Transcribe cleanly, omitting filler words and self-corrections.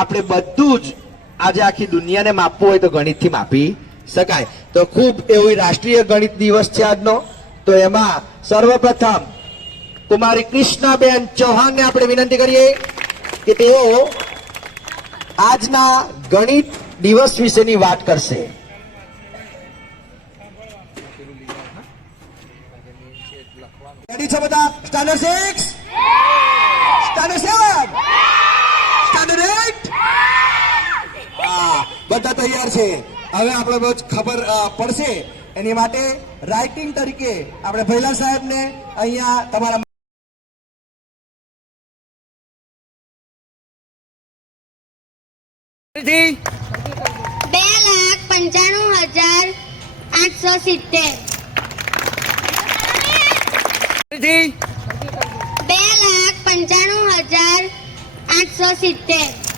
આપણે બધું જ આજે આખી દુનિયાને માપવું હોય તો ગણિતથી માપી શકાય. તો ખૂબ એવી રાષ્ટ્રીય ગણિત દિવસ છે આજનો. તો એમાં સર્વપ્રથમ કુમારી કૃષ્ણાબેન ચૌહાણને આપણે વિનંતી કરીએ કે તેઓ આજના ગણિત દિવસ વિશેની વાત કરશે. રેડી છો બધા? સ્ટાન્ડર્ડ 6, સ્ટાન્ડર્ડ 7, સ્ટાન્ડર્ડ 8, હા બધા તૈયાર છે. હવે આપણે બહુ ખબર પડશે એની માટે રાઇટિંગ તરીકે આપણે ભૈલા સાહેબને અહીંયા તમારા 2,95,870. 2,95,870.